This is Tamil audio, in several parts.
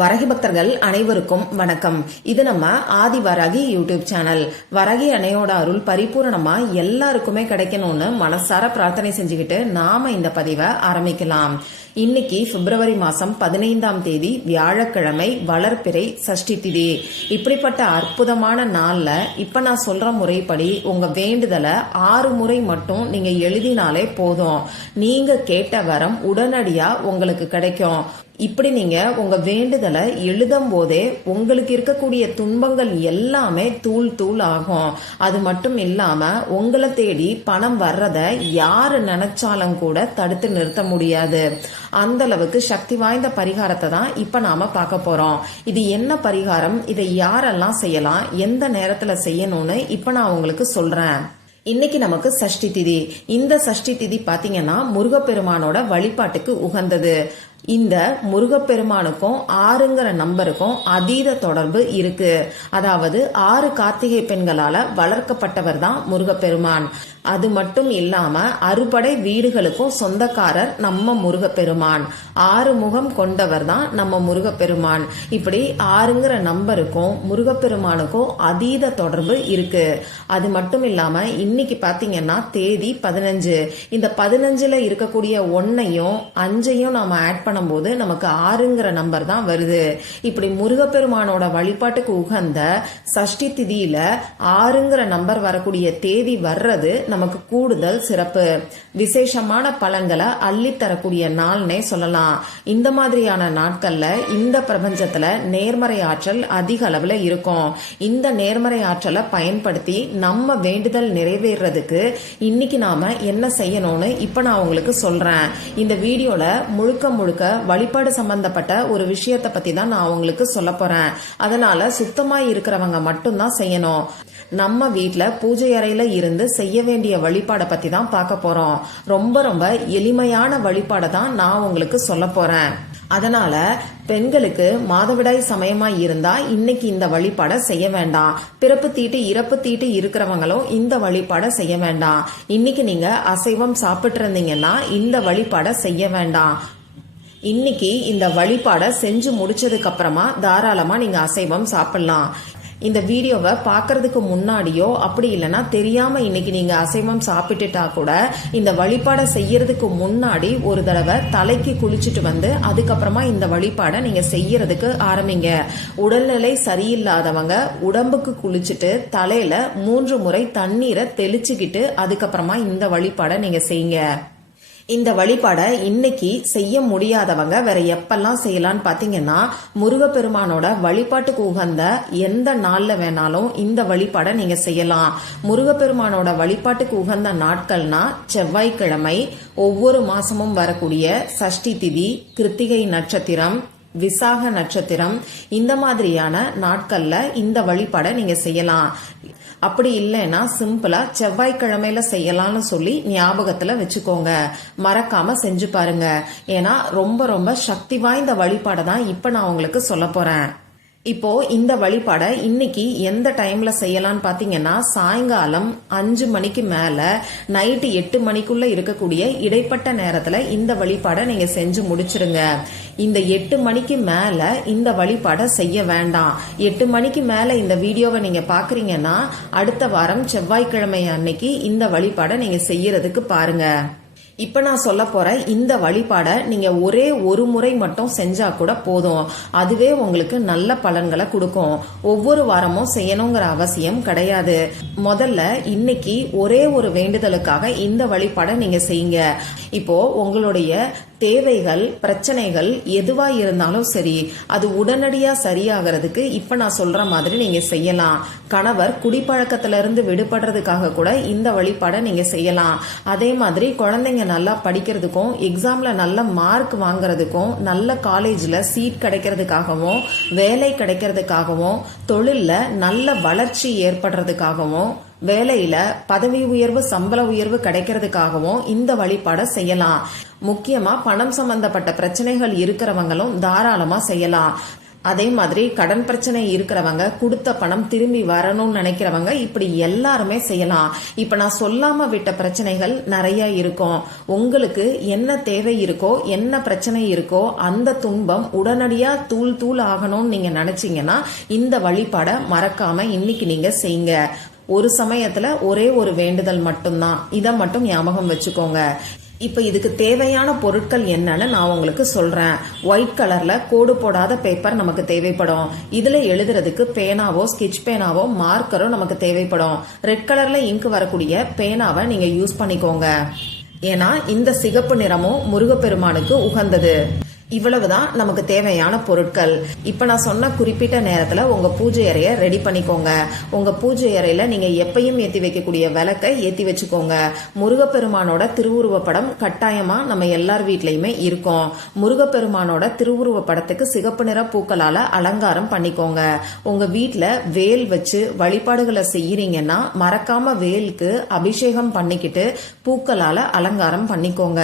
வரகி பக்தர்கள் அனைவருக்கும் வணக்கம். இது நம்ம ஆதி வராகி யூடியூப் சேனல். வரகி அன்னையோட அருள் பரிபூரணமா எல்லாருக்குமே கிடைக்கணும்னு மனசார பிரார்த்தனை செஞ்சுக்கிட்டு நாம இந்த பதிவை ஆரம்பிக்கலாம். இன்னைக்கு பிப்ரவரி மாசம் 15ஆம் தேதி வியாழக்கிழமை, வளர்பிறை சஷ்டி திதி. இப்படிப்பட்ட அற்புதமான நாள்ல இப்ப நான் சொல்ற முறைப்படி உங்க வேண்டுதலை 6 முறை மட்டும் நீங்க எழுதினாலே போதும். நீங்க கேட்ட வரம் உடனடியா உங்களுக்கு கிடைக்கும். இப்படி நீங்க உங்க வேண்டுதலை எழுதும் போதே உங்களுக்கு இருக்கக்கூடிய துன்பங்கள் எல்லாமே தூள் தூள் ஆகும். அது மட்டும் இல்லாம உங்களை தேடி பணம் வர்றத யாரு நினைச்சாலும் கூட தடுத்து நிறுத்த முடியாது. அந்த அளவுக்கு சக்தி வாய்ந்த பரிகாரத்தை தான் இப்ப நாம பார்க்க போறோம். இது என்ன பரிகாரம், இதை யாரெல்லாம் செய்யலாம், எந்த நேரத்துல செய்யணும்னு இப்ப நான் உங்களுக்கு சொல்றேன். இன்னைக்கு நமக்கு சஷ்டி திதி. இந்த சஷ்டி திதி பாத்தீங்கன்னா முருகப்பெருமானோட வழிபாட்டுக்கு உகந்தது. இந்த முருகப்பெருமானுக்கும் 6ங்கிற நம்பருக்கும் அதீத தொடர்பு இருக்கு. அதாவது 6 கார்த்திகை பெண்களால வளர்க்கப்பட்டவர் தான் முருகப்பெருமான். அது மட்டும் இல்லாம அறுபடை வீடுகளுக்கும் சொந்தக்காரர் நம்ம முருகப்பெருமான். 6 முகம் கொண்டவர் தான் நம்ம முருகப்பெருமான். இப்படி 6ங்கிற நம்பருக்கும் முருகப்பெருமானுக்கும் அதீத தொடர்பு இருக்கு. அது மட்டும் இல்லாம இன்னைக்கு பாத்தீங்கன்னா தேதி 15. இந்த 15ல இருக்கக்கூடிய 1ஐயும் 5ஐயும் நாம ஆட் பண்ணும்போது நமக்கு 6ங்கிற நம்பர் தான் வருது. இப்படி முருகப்பெருமானோட வழிபாட்டுக்கு உகந்த சஷ்டி திதியில 6ங்கிற நம்பர் வரக்கூடிய தேதி வர்றது நமக்கு கூடுதல் சிறப்பு. விசேஷமான பலன்களை அள்ளி தரக்கூடிய நாள்னே சொல்லலாம். இந்த மாதிரியான நாட்கள்ல இந்த பிரபஞ்சத்துல நேர்மறை ஆற்றல் அதிக அளவுல இருக்கும். இந்த நேர்மறை ஆற்றலை பயன்படுத்தி நம்ம வேண்டுதல் நிறைவேறதுக்கு இன்னைக்கு நாம என்ன செய்யணும்னு இப்ப நான் உங்களுக்கு சொல்றேன். இந்த வீடியோல முழுக்க வழிபாடு சம்பந்தப்பட்ட ஒரு விஷயத்தை பத்தி தான் நான் உங்களுக்கு சொல்ல போறேன். அதனால சுத்தமா இருக்கிறவங்க மட்டும்தான் செய்யணும். நம்ம வீட்டுல பூஜை அறையில இருந்து செய்ய வேண்டிய வழிபாடை பத்தி தான் பார்க்க போறோம். ரொம்ப எளிமையான வழிபாடை தான் நான் உங்களுக்கு சொல்ல போறேன். அதனால பெண்களுக்கு மாதவிடாய் சமயமா இருந்தா இன்னைக்கு இந்த வழிபாடை செய்ய வேண்டாம். பிறப்பு தீட்டு இறப்பு தீட்டு இருக்கிறவங்களும் இந்த வழிபாடை செய்ய வேண்டாம். இன்னைக்கு நீங்க அசைவம் சாப்பிட்டு இருந்தீங்கன்னா இந்த வழிபாடை செய்ய வேண்டாம். இன்னைக்கு இந்த வழிபாடை செஞ்சு முடிச்சதுக்கு அப்புறமா தாராளமா நீங்க அசைவம் சாப்பிடலாம். இந்த வீடியோவை பாக்குறதுக்கு முன்னாடியோ அப்படி இல்லைன்னா தெரியாம இன்னைக்கு நீங்க அசைவம் சாப்பிட்டுட்டா கூட இந்த வழிபாடை செய்யறதுக்கு முன்னாடி ஒரு தடவை தலைக்கு குளிச்சுட்டு வந்து அதுக்கப்புறமா இந்த வழிபாடை நீங்க செய்யறதுக்கு ஆரம்பிங்க. உடல்நிலை சரியில்லாதவங்க உடம்புக்கு குளிச்சுட்டு தலையில 3 முறை தண்ணீரை தெளிச்சுக்கிட்டு அதுக்கப்புறமா இந்த வழிபாடை நீங்க செய்யுங்க. இந்த வழிபாடை இன்னைக்கு செய்ய முடியாதவங்க வேற எப்பெல்லாம் செய்யலான்னு பாத்தீங்கன்னா முருகப்பெருமானோட வழிபாட்டுக்கு உகந்த எந்த நாள்ல வேணாலும் இந்த வழிபாடை நீங்க செய்யலாம். முருகப்பெருமானோட வழிபாட்டுக்கு உகந்த நாட்கள்னா செவ்வாய்க்கிழமை, ஒவ்வொரு மாசமும் வரக்கூடிய சஷ்டி திதி, கிருத்திகை நட்சத்திரம், விசாக நட்சத்திரம், இந்த மாதிரியான நாட்கள்ல இந்த வழிபாடை நீங்க செய்யலாம். அப்படி இல்லைன்னா சிம்பிளா செவ்வாய்க்கிழமையில செய்யலாம்னு சொல்லி ஞாபகத்துல வச்சுக்கோங்க. மறக்காம செஞ்சு பாருங்க. ஏன்னா ரொம்ப சக்தி வாய்ந்த வழிபாடை தான் இப்ப நான் உங்களுக்கு சொல்ல போறேன். இப்போ இந்த வழிபாடை இன்னைக்கு எந்த டைம்ல செய்யலாம்னு பாத்தீங்கன்னா சாயங்காலம் 5 மணிக்கு மேல நைட்டு 8 மணிக்குள்ள இருக்கக்கூடிய இடைப்பட்ட நேரத்துல இந்த வழிபாடை நீங்க செஞ்சு முடிச்சிருங்க. இந்த 8 மணிக்கு மேல இந்த வழிபாடை செய்ய வேண்டாம். 8 மணிக்கு மேல இந்த வீடியோவை நீங்க பாக்குறீங்கன்னா அடுத்த வாரம் செவ்வாய்க்கிழமை அன்னைக்கு இந்த வழிபாடை நீங்க செய்யறதுக்கு பாருங்க. இப்ப நான் சொல்ல போற இந்த வழிபாடை நீங்க ஒரே ஒரு முறை மட்டும் செஞ்சா கூட போதும். அதுவே உங்களுக்கு நல்ல பலன்களை கொடுக்கும். ஒவ்வொரு வாரமும் செய்யணுங்கிற அவசியம் கிடையாது. முதல்ல இன்னைக்கு ஒரே ஒரு வேண்டுதலுக்காக இந்த வழிபாடை நீங்க செய்யுங்க. இப்போ உங்களுடைய தேவைகள், பிரச்சனைகள் எதுவா இருந்தாலும் சரி, அது உடனடியா சரியாகிறதுக்கு இப்ப நான் சொல்ற மாதிரி நீங்க செய்யலாம். கணவர் குடிப்பழக்கத்துல இருந்து விடுபடுறதுக்காக கூட இந்த வழிபாடை நீங்க செய்யலாம். அதே மாதிரி குழந்தைங்க நல்லா படிக்கிறதுக்கும், எக்ஸாம்ல நல்ல மார்க் வாங்குறதுக்கும், நல்ல காலேஜ்ல சீட் கிடைக்கிறதுக்காகவும், வேலை கிடைக்கிறதுக்காகவும், தொழில்ல நல்ல வளர்ச்சி ஏற்படுறதுக்காகவும், வேலையில பதவி உயர்வு, சம்பள உயர்வு கிடைக்கிறதுக்காகவும் இந்த வழிபாடை செய்யலாம். முக்கியமா பணம் சம்பந்தப்பட்ட பிரச்சனைகள் இருக்கிறவங்களும் தாராளமா செய்யலாம். அதே மாதிரி கடன் பிரச்சனை இருக்கிறவங்க, கொடுத்த பணம் திரும்பி வரணும்னு நினைக்கிறவங்க, இப்படி எல்லாருமே செய்யலாம். இப்ப நான் சொல்லாம விட்ட பிரச்சனைகள் நிறைய இருக்கும். உங்களுக்கு என்ன தேவை இருக்கோ, என்ன பிரச்சனை இருக்கோ, அந்த துன்பம் உடனடியா தூள் தூள் ஆகணும்னு நீங்க நினைச்சீங்கன்னா இந்த வழிபாட மறக்காம இன்னைக்கு நீங்க செய்யுங்க. ஒரு சமயத்துல ஒரே ஒரு வேண்டுதல் மட்டும்தான், இதை மட்டும் ஞாபகம் வச்சுக்கோங்க. இப்ப இதுக்கு தேவையான பொருட்கள் என்னன்னு நான் உங்களுக்கு சொல்றேன். ஒயிட் கலர்ல கோடு போடாத பேப்பர் நமக்கு தேவைப்படும். இதுல எழுதுறதுக்கு பேனாவோ, ஸ்கெட்ச் பேனாவோ, மார்க்கரோ நமக்கு தேவைப்படும். ரெட் கலர்ல இங்கு வரக்கூடிய பேனாவை நீங்க யூஸ் பண்ணிக்கோங்க. ஏன்னா இந்த சிகப்பு நிறமும் முருகப்பெருமானுக்கு உகந்தது. இவ்வளவுதான் நமக்கு தேவையான பொருட்கள். இப்ப நான் சொன்ன குறிப்பிட்ட நேரத்துல உங்க பூஜை அறைய ரெடி பண்ணிக்கோங்க. உங்க பூஜை அறையில நீங்க எப்பயும் ஏத்தி வைக்கக்கூடிய விளக்கை ஏத்தி வச்சுக்கோங்க. முருகப்பெருமானோட திருவுருவ படம் கட்டாயமா நம்ம எல்லார் வீட்லயுமே இருக்கும். முருகப்பெருமானோட திருவுருவ படத்துக்கு சிகப்பு நிற பூக்களால அலங்காரம் பண்ணிக்கோங்க. உங்க வீட்ல வேல் வச்சு வழிபாடுகளை செய்யறீங்கன்னா மறக்காம வேலுக்கு அபிஷேகம் பண்ணிக்கிட்டு பூக்களால அலங்காரம் பண்ணிக்கோங்க.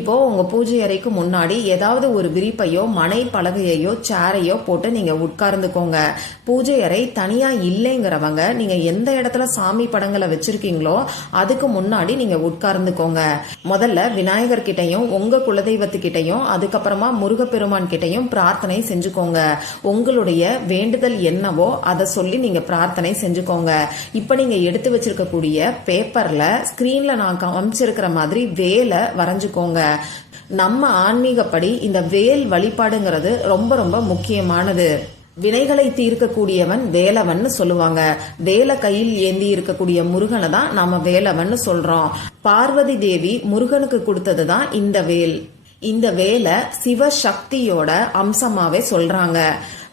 இப்போ உங்க பூஜை அறைக்கு முன்னாடி ஏதாவது ஒரு விரிப்பையோ, மனை பலகையோ, சேரையோ போட்டு நீங்க உட்கார்ந்துக்கோங்க. பூஜை அறை தனியா இல்லைங்கிறவங்க நீங்க எந்த இடத்துல சாமி படங்களை வச்சிருக்கீங்களோ அதுக்கு முன்னாடி நீங்க உட்கார்ந்துக்கோங்க. முதல்ல விநாயகர் கிட்டையும், உங்க குலதெய்வத்துக்கிட்டையும், அதுக்கப்புறமா முருகப்பெருமான் கிட்டையும் பிரார்த்தனை செஞ்சுக்கோங்க. உங்களுடைய வேண்டுதல் என்னவோ அதை சொல்லி நீங்க பிரார்த்தனை செஞ்சுக்கோங்க. இப்ப நீங்க எடுத்து வச்சிருக்கக்கூடிய பேப்பர்ல ஸ்கிரீன்ல நான் காமிச்சிருக்கிற மாதிரி வேலை வரைஞ்சுக்கோங்க. நம்ம ஆன்மீகப்படி இந்த வேல் வழிபாடுங்கிறது ரொம்ப ரொம்ப முக்கியமானது. வினைகளை தீர்க்கக்கூடியவன் வேலவன் சொல்லுவாங்க. வேலை கையில் ஏந்தி இருக்கக்கூடிய முருகனை தான் நாம வேலவன் சொல்றோம். பார்வதி தேவி முருகனுக்கு கொடுத்ததுதான் இந்த வேல். இந்த வேலை சிவசக்தியோட அம்சமாவே சொல்றாங்க.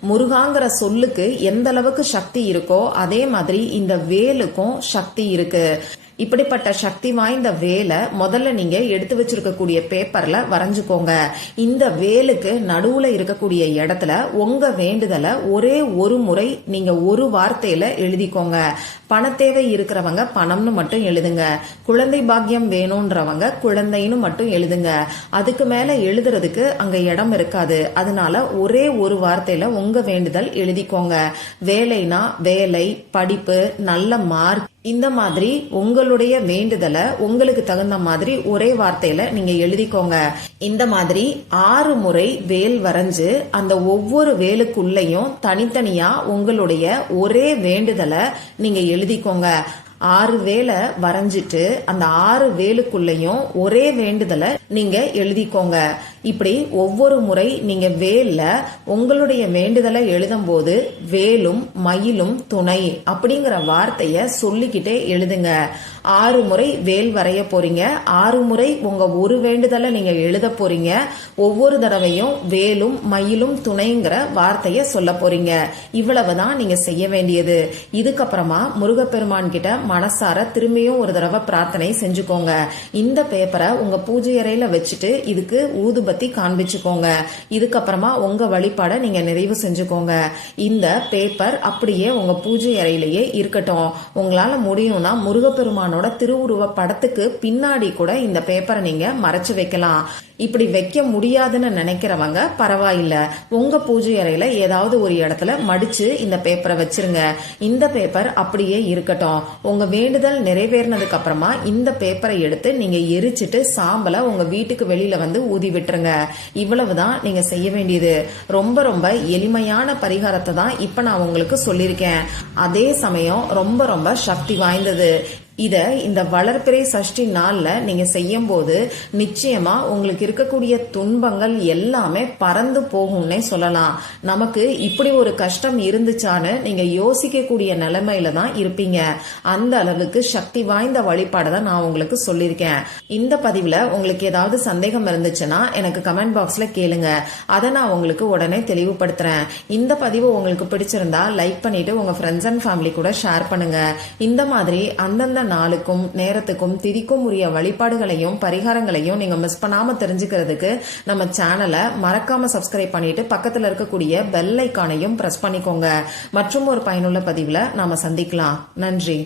முருகாங்கிற சொல்லுக்கு எந்த அளவுக்கு சக்தி இருக்கோ அதே மாதிரி இந்த வேலுக்கும் சக்தி இருக்கு. இப்படிப்பட்ட சக்தி வாய்ந்த வேலை முதல்ல நீங்க எடுத்து வச்சிருக்கக்கூடிய பேப்பர்ல வரைஞ்சுக்கோங்க. இந்த வேலுக்கு நடுவுல இருக்கக்கூடிய இடத்துல உங்க வேண்டுதலை ஒரே ஒரு முறை நீங்க ஒரு வார்த்தையில எழுதிக்கோங்க. பணத்தேவை இருக்கிறவங்க பணம்னு மட்டும் எழுதுங்க. குழந்தை பாக்கியம் வேணும்ன்றவங்க குழந்தைன்னு மட்டும் எழுதுங்க. அதுக்கு மேல எழுதுறதுக்கு அங்க இடம் இருக்காது. அதனால ஒரே ஒரு வார்த்தையில உங்க வேண்டுதல் எழுதிக்கோங்க. வேலைனா வேலை, படிப்பு, நல்ல மார்க், இந்த மாதிரி உங்களுடைய வேண்டுதலை உங்களுக்கு தகுந்த மாதிரி ஒரே வார்த்தையில நீங்க எழுதிக்கோங்க. இந்த மாதிரி 6 முறை வேல் வரைஞ்சு அந்த ஒவ்வொரு வேலுக்குள்ளேயும் தனித்தனியா உங்களுடைய ஒரே வேண்டுதலை நீங்க எழுதிக்கோங்க. 6 வேலை வரைஞ்சிட்டு அந்த 6 வேலுக்குள்ளேயும் ஒரே வேண்டுதலை நீங்க எழுதிக்கோங்க. இப்படி ஒவ்வொரு முறை நீங்க வேல்ல உங்களுடைய வேண்டுதலை எழுதும் போது வேலும் மயிலும் துணை அப்படிங்கிற வார்த்தைய சொல்லிக்கிட்டே எழுதுங்க. 6 முறை வேல் வரைய போறீங்க. 6 முறை உங்க ஒரு வேண்டுதலை நீங்க எழுத போறீங்க. ஒவ்வொரு தடவையும் வேலும் மயிலும் துணைங்கிற வார்த்தைய சொல்ல போறீங்க. இவ்வளவுதான் நீங்க செய்ய வேண்டியது. இதுக்கப்புறமா முருகப்பெருமான் கிட்ட மனசார திரும்பியும் ஒரு தடவை பிரார்த்தனை செஞ்சுக்கோங்க. இந்த பேப்பரை உங்க பூஜை அறையில வச்சுட்டு இதுக்கு ஊதுபத்தி காண்பிச்சுக்கோங்க. இதுக்கப்புறமா உங்க வழிபாட நீங்க நிறைவு செஞ்சுக்கோங்க. இந்த பேப்பர் அப்படியே உங்க பூஜை அறையிலேயே இருக்கட்டும். உங்களால முடியும்னா முருகப்பெருமானோட திருவுருவ படத்துக்கு பின்னாடி கூட இந்த பேப்பரை நீங்க மறைச்சு வைக்கலாம். இப்படி வைக்க முடியாதுன்னு நினைக்கிறவங்க பரவாயில்ல, உங்க பூஜை அறையில ஏதாவது ஒரு இடத்துல மடிச்சு இந்த பேப்பரை வச்சிருங்க. இந்த பேப்பர் அப்படியே இருக்கட்டும். உங்க வேண்டுதல் நிறைவேறினதுக்கு அப்புறமா இந்த பேப்பரை எடுத்து நீங்க எரிச்சிட்டு சாம்பலை உங்க வீட்டுக்கு வெளியில வந்து ஊதி விட்டுருங்க. இவ்வளவுதான் நீங்க செய்ய வேண்டியது. ரொம்ப ரொம்ப எளிமையான பரிகாரத்தை தான் இப்ப நான் உங்களுக்கு சொல்லியிருக்கேன். அதே சமயம் ரொம்ப ரொம்ப சக்தி வாய்ந்தது. இத இந்த வளர்பிறை சஷ்டி நாள்ல நீங்க செய்யும் போது நிச்சயமா உங்களுக்கு இருக்கக்கூடிய துன்பங்கள் எல்லாமே பறந்து போகும்னே சொல்லலாம். நமக்கு இப்படி ஒரு கஷ்டம் இருந்துச்சான்னு நீங்க யோசிக்க கூடிய நிலைமையில தான் இருப்பீங்க. அந்த அளவுக்கு சக்தி வாய்ந்த வழிபாடு தான் நான் உங்களுக்கு சொல்லியிருக்கேன். இந்த பதிவுல உங்களுக்கு ஏதாவது சந்தேகம் இருந்துச்சுன்னா எனக்கு கமெண்ட் பாக்ஸ்ல கேளுங்க. அதை நான் உங்களுக்கு உடனே தெளிவுபடுத்துறேன். இந்த பதிவு உங்களுக்கு பிடிச்சிருந்தா லைக் பண்ணிட்டு உங்க ஃப்ரெண்ட்ஸ் அண்ட் ஃபேமிலி கூட ஷேர் பண்ணுங்க. இந்த மாதிரி அந்தந்த நாளுக்கும் நேரத்துக்கும் திதிக்கும் உரிய வழிபாடுகளையும் பரிகாரங்களையும் நீங்க மிஸ் பண்ணாம தெரிஞ்சுக்கிறதுக்கு நம்ம சேனலை மறக்காம சப்ஸ்கிரைப் பண்ணிட்டு பக்கத்துல இருக்கக்கூடிய பெல் ஐக்கானையும் பிரஸ் பண்ணிக்கோங்க. மற்றும் ஒரு பயனுள்ள பதிவுல நாம சந்திக்கலாம். நன்றி.